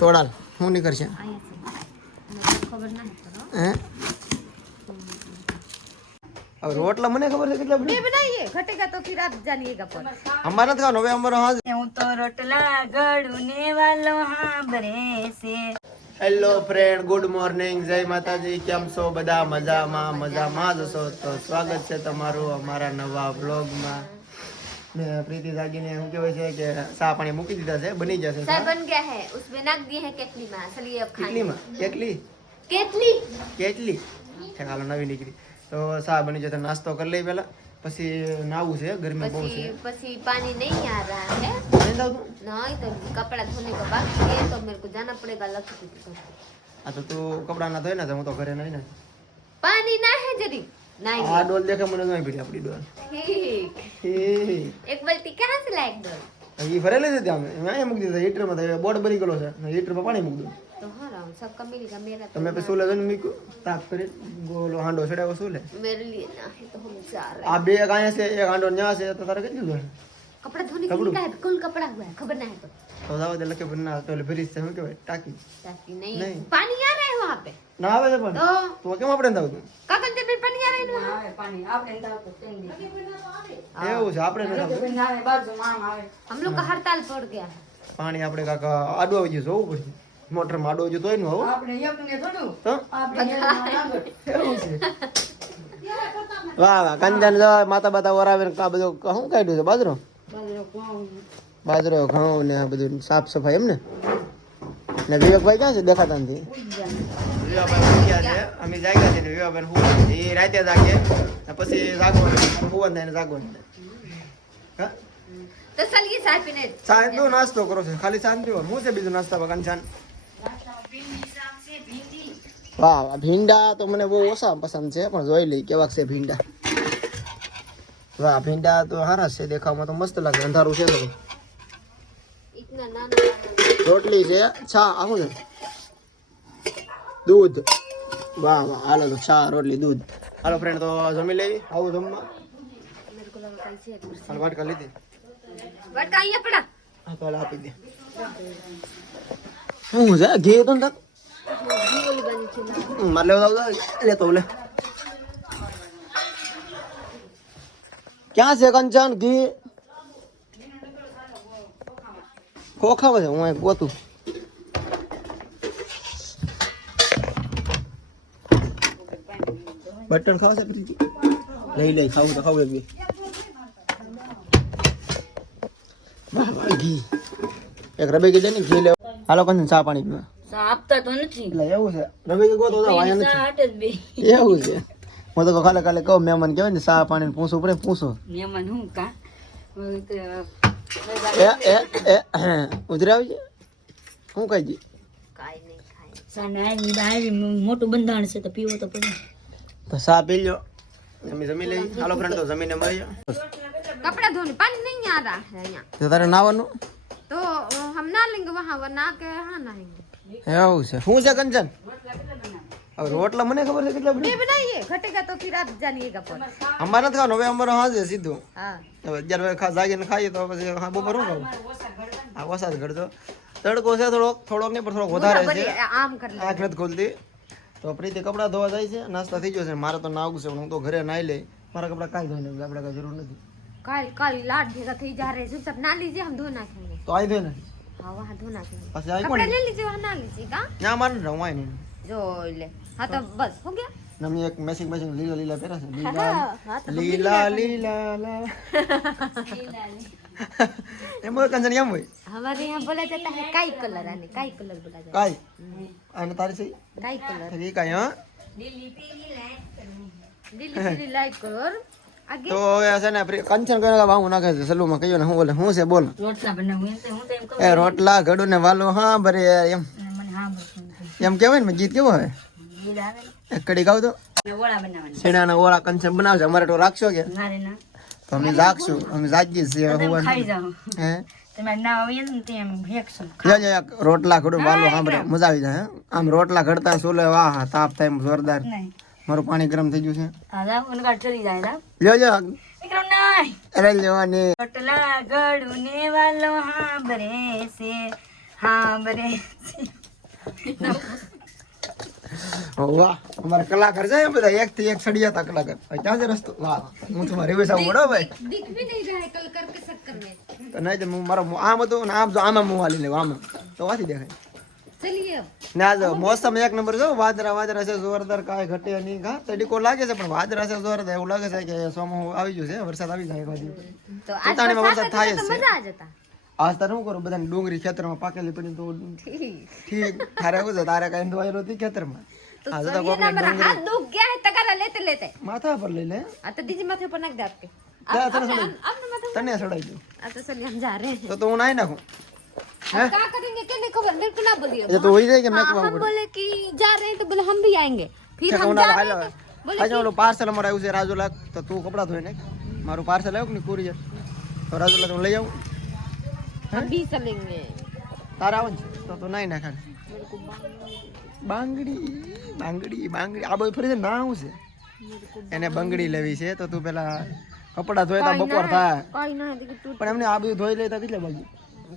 તોડાલ. શું નીકળશે? રોટલા મને ખબર છે કેટલા બને બનાવીએ? ઘટેગા તો ફિર આપ જાનિયેગા પર અમારે તો હવે અમારો હાજ હું તો રોટલા ગળું વાલો હાંભરે છે. હેલો ફ્રેન્ડ ગુડ મોર્નિંગ જય માતાજી. કેમ છો? બધા મજામાં મજામાં જ છો? તો સ્વાગત છે તમારું અમારા નવા વ્લોગમાં ને પ્રીતિ જાગીને શું કહેવાય છે કે ચા પાણી મૂકી દીધા છે બની જશે चाय बन गया है उसमें नाक दिए हैं केटली में चलिए अब खाएंगे કેટલીમાં કેટલી केटली કેટલી ઠેક હાલો નવી નીકળી તો ચા બની જશે નાસ્તો કરી લઈ પહેલા પછી નાવું છે ગરમી બહુ છે पसी पसी पानी नहीं आ रहा है પાણી લાવ તું नहीं तो कपड़ा धोने का बाकी है तो मेरे को जाना पड़ेगा लक्ष्य करके આ તો તું કપડાં ના ધોય ને તો હું તો ઘરે નહીં ને पानी ना है जरी नहीं આ ડોલ દેખે મને નહીં પડી આપડી ડોલ એક બલતી ક્યાં છે લાઈક ડોલ એ ભરેલી છે ત્યાં મેં અહીંયા મૂકી દીધા હીટરમાં થાય બોર્ડ ભરી ગયેલો છે. હીટરમાં પાણી મૂકી દઉં તમે પછી શું લગન મૂક્યું? તાપ કરી. ગોલો હાંડો ચડાવ્યો શું લે આ બે કાંઈ છે એક હાંડો ન્યા છે તો તારે કેટલું ગણ हैं कपड़ा धोने के लिए का है कौन कपड़ा हुआ है खबर ना है तो તો જાવ દે લખે પણ ના તો ઓલી ફ્રીજ છે શું કહેવાય ટાંકી ताकि नहीं, नहीं। पानी आ रहा है वहाँ पे ના આવે છે પણ तो તો કેમ આપણે નથી આવતું काकन देव में पानी आ रहा है ना वहाँ આવે પાણી આપણે ને તાવ તો કેમ નહીં. એવું છે આપણે નથી આવતું કોઈ આવે બાજુમાં આમ આવે हम लोग का हड़ताल पड़ गया है પાણી આપણે કાંક આડું આવી ગયું જોવું પડશે મોટરમાં આડું આવી ગયું તો હોય ને આપણે એકને થોડું તો આપણે એકને આગળ. એવું છે વાહ વાહ કંજન જો માતા બાતા વરાવીને કા બધું શું કાઢ્યું છે બાજરો બાજરો ઘઉં. ને આ બધું સાફ સફાઈ એમ ને? ને વિવેકભાઈ ક્યાં છે દેખાતા નથી? અમે જાગ્યા છે વિવાબેન હુવન એ રાતે જાગે પછી જાગવાનું હુવન હા? તસલ્લી સાહેબને નાસ્તો કરો છે. ખાલી શાંતિ હોય છે બીજું નાસ્તા બગાન છાન વાહ ભીંડા તો મને બહુ ઓછા પસંદ છે પણ જોઈ લઈ કેવાક છે ભીંડા. આ ભીંડા તો સારા છે દેખાવમાં તો મસ્ત લાગે અંધારું છે તો રોટલી છે છા આવું ને. દૂધ. વાહ વાહ હાલો તો છા રોટલી દૂધ. હાલો ફ્રેન્ડ તો જમી લેવી આવું જમવા. શું છે ઘી તો ને મતલબ લેતો લે. ક્યાં છે કંચન? ઘી? ખોખામાં છે હું અહીં ગોતું. બટર ખાવ છે પછી? લઈ લઈ ખાવું તો ખાવું એક બી. ઘી. એક રબે કીધે ને ઘી લેવા. હાલો કંચન ચા પાણી પીવા. આપતા તો નથી. એટલે એવું છે. રબે ગોતો તો વાયા નથી. સા હાટે જ બે. એવું છે. હું તો ખાલે ખાલે કહું મહેમાન કહેવાય ને સા પાણી પૂછું પડે પૂછો. મહેમાન હું કા? એ એ ઉધરાવી છે શું કહી દે મોટું બંધાણ છે તો પીવો તો પડે. તો સા પી લ્યો. અમે જમી લઈ હાલો ફ્રેન્ડ તો જમીને કપડા ધોને પાણી નહીં નાવાનું? તો હમ ના લેંગે એવું છે. શું છે કંચન? રોટલા મને ખબર છે કેટલા બે બનાવીએ? ઘટેગા તો ફિર આપ જાનીએગા પર અમારે નથી ખાવાનું હવે અમારે હાજે સીધું. હા. હવે અત્યારે ખા જાગીને ખાઈએ તો પછી હા બપોર હું ખાવું? હા ઓસા ઘડતો. તડકો છે થોડોક થોડોક નહીં પણ થોડોક વધારે છે. આમ કરી આંખ નથી ખોલતી. તો પ્રીતિ કપડાં ધોવા જાય છે નાસ્તા થઈ ગયો છે મારે તો નાવું છે હું તો ઘરે નાઈ લઈ. મારા કપડાં કાંઈ ધોઈને આપણે કાંઈ જરૂર નથી. કાલ કાલ લાડ ભેગા થઈ જા રહે છે ના લીજે હમ ધો નાખેંગે તો આઈ ધોઈને હા વહાં ધો પછી આઈ કોણ લે લીજે વહાં ના લીજે કા? ના મારે રહું નહીં જો લે. તો બસ હો ગયા? નમી એક મેસિંગ મેસિંગ લીલા લીલા પહેરા છે. લીલા લીલા લીલા લીલા એમ બોલ કંજન કેમ હોય? હમારે યહાં બોલા જતા હે કાઈ કલર આને કાઈ કલર બોલા જતા કાઈ? આને તારે છે કાઈ કલર ઠીક કાઈ હા? દિલ્હી પીલી લાઈટ કરું. દિલ્હી પીલી લાઈટ કર તો હવે છે ને કંચન કરેલા વાહુ નાખે છે સલુમાં કહ્યું ને હું બોલે હું છે બોલ. એ રોટલા ઘડું ને વાલો હા ભરે એમ. એમ કેવાય ને ગીત કેવું હોય? કડી ગાવ તો. ને વડા બનાવવાની. ઓળા કંચન બનાવશે. અમારે તો રાખશો કે? તો અમે રાખશું. અમે જાગીએ છીએ તમે હું? રોટલા ઘડું વાલો સાંભળે. મજા આવી જાય હે? આમ રોટલા ઘડતા સોલે વાહ તાપ થાય જોરદાર. મારું પાણી ગરમ થઈ ગયું છે. લ્યો અરે લ્યો રોટલા ગળું ને વાલો હાંભરે છે સાંભળે વાહ કલાકાર છે બધા એક થી એક સડિયા હતા કલાકાર ક્યાં છે રસ્તો. વાહ હું તમારે એવી ઓડો ભાઈ. તો નહીં હું મારો આમ હતો ને આમ જો આમાં મું હાલી લેવું આમાં. તો વાથી દેખાય. ના જો મોસમ એક નંબર જો વાદરા વાદરા છે જોરદાર કાય ઘટે નહીં. ઘા તડીકો લાગે છે પણ વાદરા છે જોરદાર. એવું લાગે છે કે સોમો આવી ગયું છે વરસાદ આવી જાય તો વરસાદ થાય છે. આજ તારે શું કરું બધાને ડુંગળી ખેતરમાં પાકેલી પડી તો ઠીક તારે શું છે તારે કઈ દવાયેલો હતી ખેતરમાં तो આજે તો सुनिए કોકને ना मेरा हाथ दुख गया है तगारा लेते लेते માથા પર લઈ લે आ तो दीजिए माथे पर रख दे आपके જા, अब તને अब- सड़ाई। अब- अब ना माथे તને સડાઈ દઉં अब तो चलिए हम जा रहे हैं તો તો હું નાઈ નાખું अब क्या करेंगे क्या नहीं खबर मेरे को ना बोलिए એ તો હોઈ જાય કે મેં हाँ, हम बोले कि जा रहे हैं तो बोले हम भी आएंगे फिर हम ઉનાળો जा रहे હાલો हैं बोले આજે ઓલું પાર્સલ અમારે આવ્યું છે રાજુલા તો તું કપડાં ધોઈ નાખ મારું પાર્સલ આવ્યું કે નહીં કુરિયર તો રાજુલા હું લઈ આવું हम भी चलेंगे તારે આવે છે તો તો નાઈ નાખ હાલ. मेरे को बांग- બાંગડી બાંગડી બાંગડી આ બધું ફરી છે ના શું છે मेरे को એને બંગડી લેવી છે તો તું પેલા કપડાં ધોય તો બપોર થાય कोई ना है देखिए टूट પણ એમને આ બધું ધોઈ લેતા કેટલા બાજુ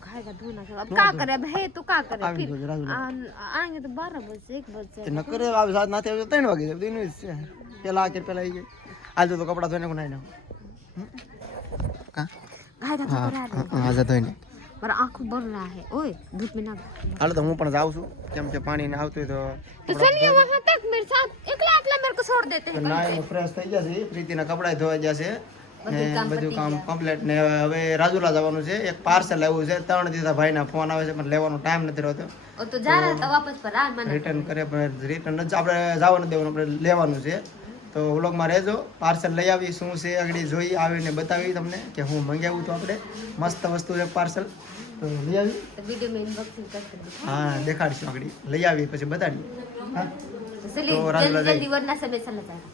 खाएगा धोना सब अब क्या करे अब है तो क्या करे આવી फिर ગયું રાજુલા आ- आएंगे तो बारह बजे एक बजे તે નકર આવી સાત નાથી આવ્યો ત્રણ વાગે બધું એનું જ છે પેલા આખી પેલા આવી ગઈ આજે તો કપડાં ધોઈને નાઈ નાખું કા खाएगा तो करा दे હા આજે ધોઈને મારા આંખો બર રહા. ઓય ધૂપ મે ના હાલો તો હું પણ જાઉં છું. કેમ કે પાણી ના આવતું તો તો ચલિયે વહાં તક મેરે સાથ એકલા એકલા મેરે કો છોડ દેતે હે ના ફ્રેશ થઈ ગયા છે. પ્રીતિ ના કપડા ધોવા ગયા છે. બધું કામ કમ્પ્લીટ ને હવે રાજુલા જવાનું છે. એક પાર્સલ આવ્યું છે. ત્રણ દીધા ભાઈના ફોન આવે છે પણ લેવાનો ટાઈમ નથી રહેતો. તો જા વાપસ પર રિટર્ન કરે પણ રિટર્ન જ આપણે જવાનું દેવાનું આપણે લેવાનું છે. તો વ્લોગમાં રહેજો. પાર્સલ લઈ આવી શું છે આગળ જોઈ આવીને બતાવી તમને કે હું મંગાવ્યું તો આપણે. મસ્ત વસ્તુ છે પાર્સલ. તો લઈ આવી. હા દેખાડશું આગળ. લઈ આવી પછી બતાડીએ. હા. તો રાજુલા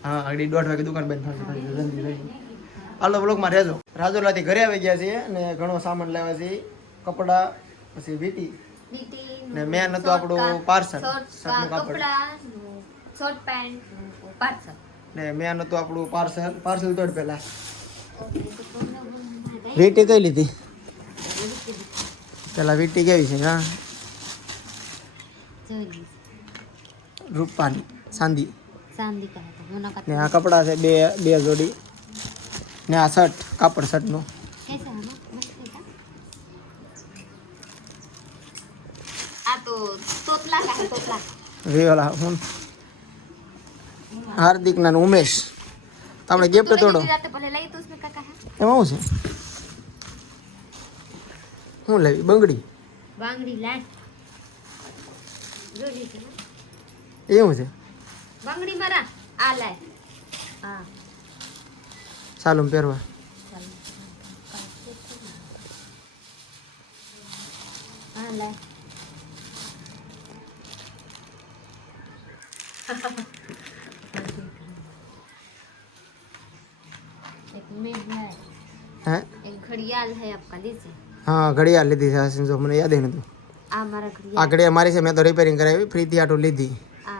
હા આગળ દોઢ વાગે દુકાન બંધ થશે. હાલો બ્લોગમાં રહેજો. રાજુલાથી ઘરે આવી ગયા છીએ ને ઘણો સામાન લાવ્યા છીએ. કપડાં પછી વીટી. ને મેં નતું આપણું પાર્સલ. શર્ટનું કાપડ. ને મેં હતું આપણું પાર્સલ પાર્સલ તોડ પહેલાં. વીટી કઈ લીધી? પેલા વીટી કેવી છે હા? રૂપાની સાંદી. ને આ કપડાં છે બે બે જોડી. ને આ શર્ટ કાપડ શર્ટનું. વિયોલા હું હાર્દિક ના ઉમેશ. તમને ગિફ્ટ તોડો એમાં શું છે? શું લેવી? બંગડી? બાંગડી લાય. એવું છે? બંગડી મારા. આ લાય. હા. સાલુમ પહેરવા. આ લાય. હે ઘડિયાળ લીધી હા ઘડિયાળ લીધી છે હસીન જો મને યાદ હે તું આ મારા ઘડિયાળ મારી છે મેં તો રિપેરિંગ કરાવી ફ્રી થી આટો લીધી આ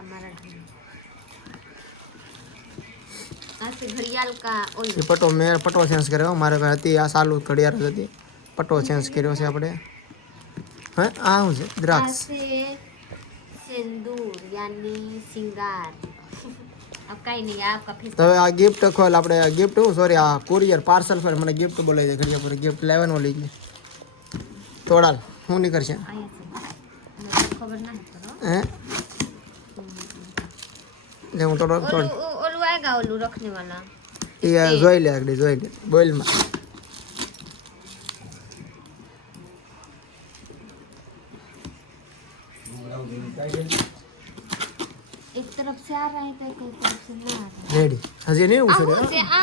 પટો મેં પટો ચેન્જ કર્યો મારે હતી આ સાલુ ઘડિયાળ હતી પટો ચેન્જ કર્યો છે આપણે હે આ શું છે દ્રાક્ષ સિંદૂર યાની સિંગાર તો આ ગિફ્ટ ખોલ આપણે ગિફ્ટ હું સોરી આ કુરિયર પાર્સલ પર મને ગિફ્ટ બોલાવી દે ઘડિયા પર ગિફ્ટ લેવાનું લઈ ગઈ તોડાલ હું નહીં કરશે હે. લે હું તોડો તોડ ઓલું આયગા ઓલું રખને વાલા એ. જોઈ લે આગડી જોઈ લે બોલમાં. Thank you. રેડી હજી નહીં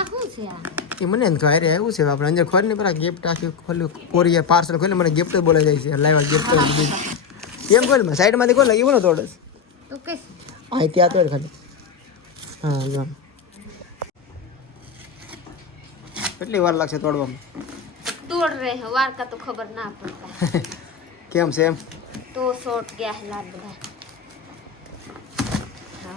શું છે આ? એ મને રે આવ્યું છે આપણે અંદર ખોલીને પેલા ગિફ્ટ આખી ખોલ્યું કોરીએ પાર્સલ ખોલીને મને ગિફ્ટ બોલે જાય છે. લાવ્યા ગિફ્ટ બધું. કેમ ખોલ? માં સાઈડમાંથી ખોલ લાગી તોડે. તો કે ત્યાં તોડ ખાલી. હા કેટલી વાર લાગશે તોડવામાં? કેમ છે એમ? તો बड़ा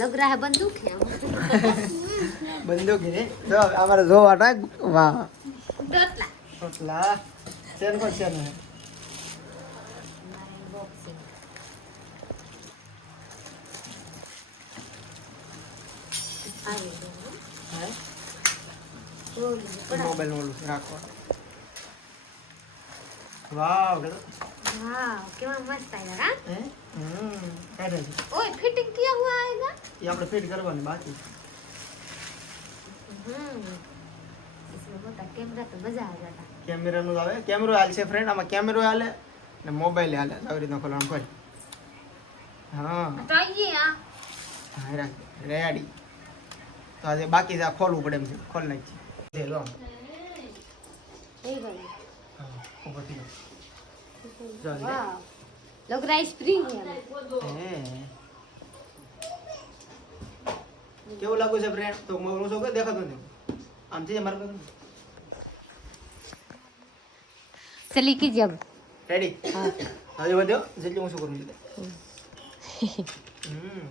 लग रहा है? बंदूक है। बंदूक है तो हमारा जो आटा वहाँ। टोटला टोटला चेन को चेन है? मोबाइल मोबाइल रखो। वाह મોબાઈલ નું ઓલું રાખવા વાવ કે वाह क्या मस्त आएगा हाँ? હે હમ કાઢે છે ओए फिटिंग किया हुआ आएगा એ આપણે ફિટ કરવાની બાકી हम्म इसमें होता कैमरा तो मजा आ जाता કેમેરાનું આવે કેમેરો હાલ છે ફ્રેન્ડ આમાં કેમેરો હાલે ને મોબાઈલ હાલે આવી રીતના ખોલવાનું કરી હા तो आइए यहाँ હા રાખ રેડી તો આજે બાકી છે આ ખોલવું પડે એમ છે ખોલ નાખી છે લો ये वाली હા ઉપર થી જો લે. वाह लग रहा है स्प्रिंग है हमें। હે કેવું લાગુ છે ફ્રેન્ડ તો હું શું કહે દેખાતો નથી આમ છે મારે બધું चलिए कीजिए अब રેડી હવે વધ્યો જેટલું હું શું કરું છું તે. હમ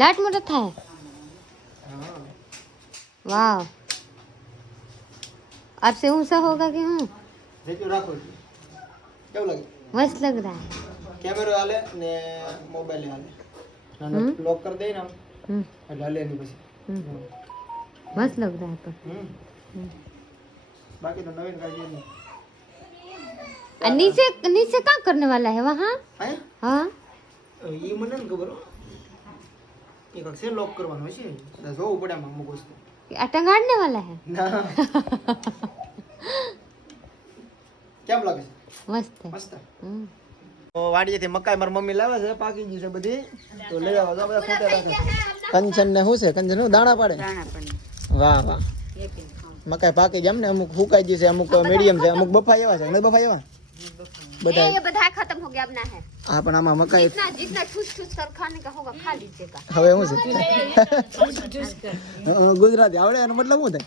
लाट मोटा था હા वाह आपसे ऊंचा होगा कि हूँ જેટલું રાખો એટલું. કેવું લાગે मस्त लग रहा है કેમેરો હાલે ને મોબાઈલ હાલે હમ. લોક કરી દઈ ને આમ हम्म, એટલે હાલે નહીં પછી हम्म, मस्त लग रहा है पर હમ. हम्म। બાકી તો નવીન કાઢીએ નહીં और नीचे नीचे क्या करने वाला है वहाँ હા हाँ એ મને ને ખબર હો. એ કંઈક છે લોક કરવાનું હશે એટલે જોવું પડે આમાં અમુક વસ્તુ ये टंगाड़ने वाला है ના કેમ લાગે છે मस्त है મસ્ત हम्म। તો વાડીએથી મકાઈ મારી મમ્મી લાવે છે પાકી ગઈ છે બધી તો લઈ આવો તો બધા ખૂટે રાખે કંચન ને શું છે કંચન શું દાણા પાડે દાણા પણ વાહ વાહ મકાઈ પાકી જાય ને અમુક ફૂકાઈ ગઈ છે અમુક મીડિયમ છે અમુક બફાઈ એવા છે નહીં બફાઈ એવા બધા ये बधाई खत्म हो गया अपना है હા પણ આમાં મકાઈ जितना जितना ठूस ठूस कर खाने का होगा खा लीजिएगा હવે શું છે અ, ગુજરાતી આવડે એનો મતલબ શું થાય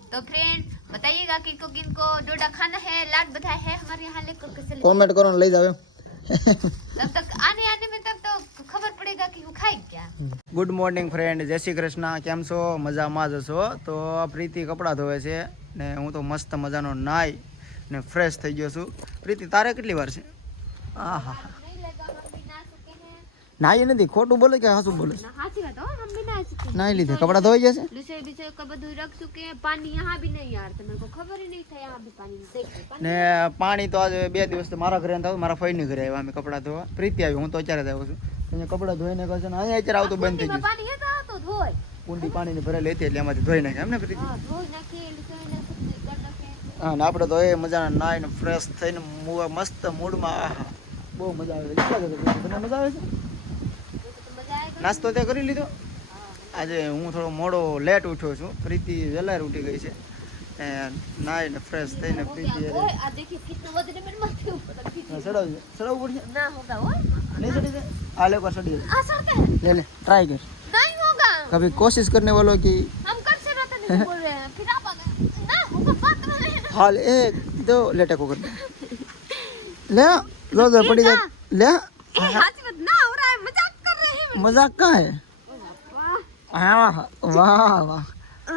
तो फ्रेंड बताइएगा किनको किनको डोडा खाना है लाड बधाई है हमारे यहाँ लेकर के चले કોમેન્ટ કરો ને લઈ જાવ એમ तब तक आने आने में तब तो खबर पड़ेगा कि वो खाए क्या ગુડ મોર્નિંગ ફ્રેન્ડ જય શ્રી કૃષ્ણ કેમ છો મજામાં જ છો તો પ્રીતિ કપડાં ધોવે છે ને હું તો મસ્ત મજાનો નાઈ ને ફ્રેશ થઈ ગયો છું પ્રીતિ તારે કેટલી વાર છે આહા નાઈ નથી ખોટું બોલે કે હાસું બોલે સાચી નાઈ લીધે કપડા ધોઈ જશે લુસે ખબર નહીં ને પાણી તો આજે બે દિવસ મારા ઘરે નતા મારા ફઈની ઘરે આવ્યા અમે કપડા ધોવા. પ્રીતિ આવી હું તો અત્યારે જ આવ્યો છું. અહીંયા કપડા ધોઈને કહે છે અહીંયા અત્યારે આવતું બંધ થઈ ગયું પાણી હતા તો ધોય કુંડી પાણી ની ભરેલી હતી એટલે એમાંથી ધોઈ નાખે એમ પ્રીતિ? હા ને આપણે તો એ મજાના નાઈને ફ્રેશ થઈને મસ્ત મૂડમાં બહુ મજા આવે તમને મજા આવે છે? નાસ્તો તે કરી લીધો. આજે હું થોડો મોડો લેટ ઉઠ્યો છું. પ્રીતિ વહેલા ઉઠી ગઈ છે. નાઈને ફ્રેશ થઈને પ્રીતિ ચડાવજો ચડાવવું પડશે? આ લે પર ચડી લે લે ટ્રાય કર. કભી કોશિશ કરને વાલો કે હાલ એ દો લેટા કો કર લે લો પડી જાય લે. कर रहे हैं मजाक का है वाह हाँ वाह वाह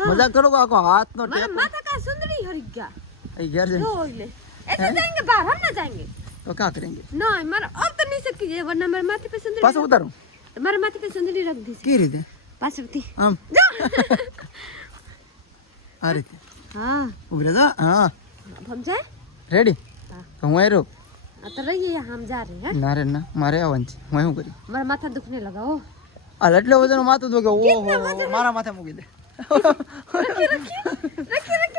मजाक करो को आको हाथ नो मेरा टेप माथा का सुंदरी हर गया ए घर से लो ले ऐसे जाएंगे बाहर हम ना जाएंगे तो क्या करेंगे ना हमारा अब तो नहीं सकती वरना मेरे माथे पे सुंदरी पास उतारो मेरे माथे पे सुंदरी रख दी की रीते पास रखती आम आ रीते हाँ उभरे जा हाँ अब हम जाए રેડી હા. તો હું આવ્યો તો રહી આમ જા રહી હે? ના મારે આવવાનું છે. હું શું કરી મારા માથા દુખને લગાવો. અલ એટલે વજન માથું દુખે. ઓહો મારા માથે મૂકી દે.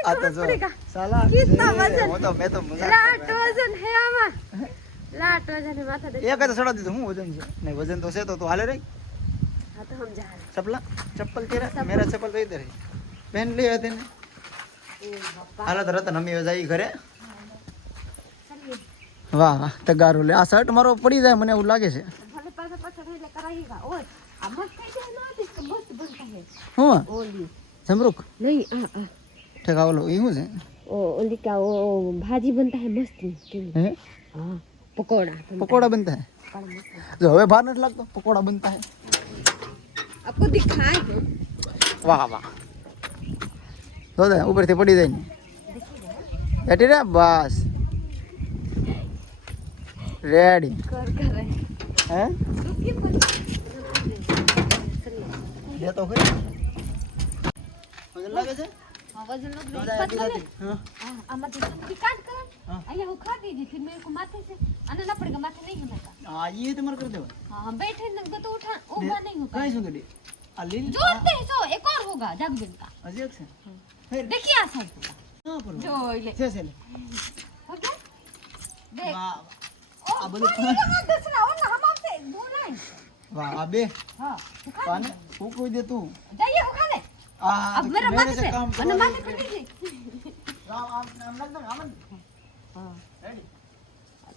આ તો તો મેં તો લાટ વજન માથા એક જ સડા દીધું. હું વજન છે? નહીં વજન તો છે તો તું હાલે રહી. હમ જા. ચપલા ચપ્પલ તેરા મેરા ચપ્પલ તો ઇધર હે पहन लिया तेने हालत रतन हम जाई घरे વાહ વાહ તો ગારું લે. આ શર્ટ મારો પડી જાય મને એવું લાગે છે. હું સમરૂખ નહીં આ ઠેકા ઓલો એ શું છે? ઓ ઓલી કા ઓ ભાજી બનતા હે મસ્ત હે? હા પકોડા પકોડા બનતા હે? જો હવે ભાર નથી લાગતો. પકોડા બનતા હે. આપકો દિખાય વાહ વાહ. જો દે ઉપરથી પડી જાય ને. એટી રે બસ. રેડી कर कर रहे हैं હે रुकिए पर લે તો ખરી વજન લાગે છે हाँ वजन लग જો रहा દે, है આટલી पतला હતી. હા हाँ आमा तो सब काट कर हाँ। अरे वो खा दीजिए फिर मेरे को माथे से आना ना पड़ेगा माथे नहीं होना का હા એ તમારે કરી દેવા हाँ हम बैठे न तो उठा ऊपर नहीं होगा કઈ શું કરી આ લીલ जोड़ते हैं सो एक और होगा जगबिन का હજી એક છે ફેર देखिए આ બધું पानी लगा दूसरा और ना हम आपसे दो लाइन વાહ આ બે हाँ उठा પાને ફૂકવી દે તું जाइए उठा ले આ अब मेरा મેરે माथे से से काम मैंने करवा माथे दे। पर लीजिए આમ આમ આમ લગ દો ને, આમ જ. हाँ Ready?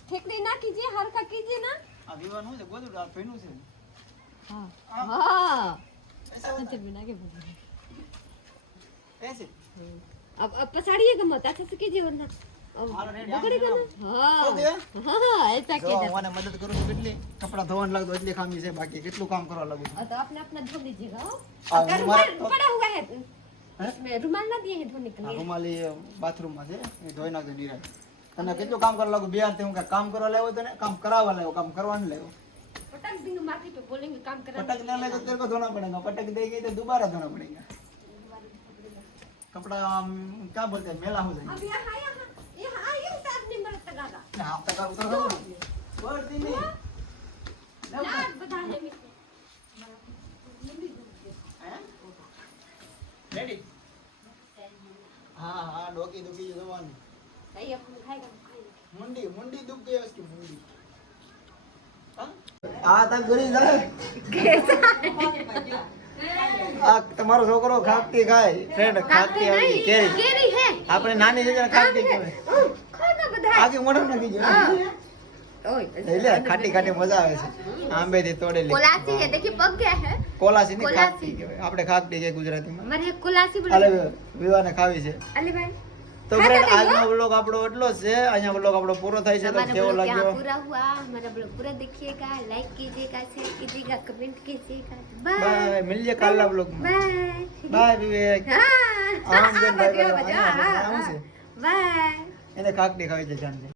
ठेकड़ी ना कीजिए हल्का कीजिए ना આ વિવાનું છે ગોદડું આ ફેનું છે हाँ हाँ ऐसा होता अच्छा बिना के बोल है ऐसे अब अब पछाड़िएगा मत अच्छे से कीजिए वरना अब हालो रेडी, पकड़ेगा आम, ना हाँ हो गया? हाँ हाँ ऐसा જો किया जाता મને મદદ કરું છું કેટલી કપડા ધોવાનું લાગતું એટલી ખામી છે બાકી કેટલું કામ કરવા લાગુ છું है। और तो अपना अपना धो लीजिएगा हाँ? हाँ, आपका रुमाल रुमाल तो- पड़ा हुआ है हैं? इसमें रुमाल ना दिए हैं धोने के આ लिए રૂમાલી બાથરૂમમાં છે એ ધોઈ નાખજો નિરાય તને કેટલું કામ કરવા લાગુ બે હાથે હું કાંઈ કામ કરવા લાવ્યો તો ને કામ કરાવવા લાવ્યો કામ કરવાનું લાવ્યો पटक देंगे माथे पे बोलेंगे काम करा पटक नहीं लगे तो तेरे को धोना पड़ेगा पटक देगी तो दोबारा धोना पड़ेगा कपड़ा अम, क्या बोलते हैं मेला हो जाएगा अब यहाँ यहाँ यहाँ आइए આ તક આ તમારો છોકરો ખાતી ખાય. ફ્રેન્ડ ખાતી આવી આપણે નાની જગ્યાએ ખાકતી કહેવાય ओ, खाएगा बधाई આગે મોઢા નાખી જો ओए એટલે ખાટી ખાટી મજા આવે છે આંબેથી તોડેલી कोलासी है देखिए पक गया है કોલાસી ની કોલાસી. ખાકતી કહેવાય આપણે ખાકતી કે ગુજરાતીમાં हमारे यहाँ कोलासी અલે बोले વિવાને ખાવી છે अली भाई તો ફ્રેન્ડ આજનો વ્લોગ આપણો એટલો જ છે અહીંયા વ્લોગ આપણો પૂરો થાય છે તો हमारा કેવો ब्लॉग यहाँ લાગ્યો पूरा हुआ हमारा ब्लॉग पूरा देखिएगा लाइक कीजिएगा शेयर कीजिएगा कमेंट कीजिएगा बाय બાય મળીએ કાલના વ્લોગમાં बाय બાય વિવેક हाँ આમ જેમ ભાઈ बजाओ, ભાઈ એને કાક દેખાવી દે જાણને